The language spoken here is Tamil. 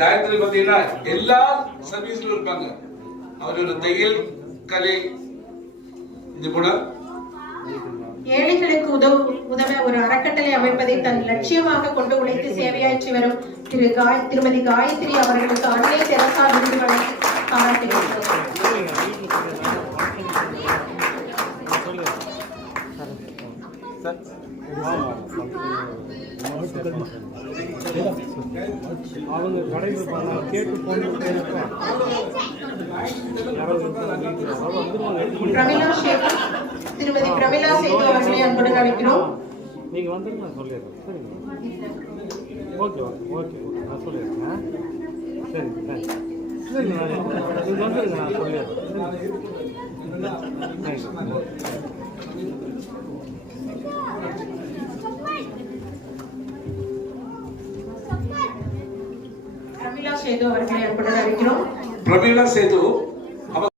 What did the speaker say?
காயத்ரி பார்த்தீங்கன்னா எல்லா சர்வீஸ்லும் இருப்பாங்க. அவர் ஒரு தையல் கலை நிபுணர். ஏழைகளுக்கு உதவ ஒரு அறக்கட்டளை அமைப்பதை தன் லட்சியமாக கொண்டு உழைத்து சேவையாற்றி வரும் திருமதி காயத்ரி அவர்களுக்கு அன்னை தெரசா விருது வழங்கி பாராட்டுகிறோம். அவங்க கடையில் கேட்டு திருமதி பிரமிளா சேது அவர்களை அன்புடன் அழைக்கிறோம். நீங்க வந்துருங்க, நான் சொல்லிடுறேன். சரிங்க, ஓகே ஓகே ஓகே, நான் சொல்லிடுறேன். சரி சரி, நீங்க வந்துருங்க, நான் சொல்லிடுறேன். பிரமிளா சேது அவர்களை அன்புடன் அழைக்கிறோம். பிரமிளா சேது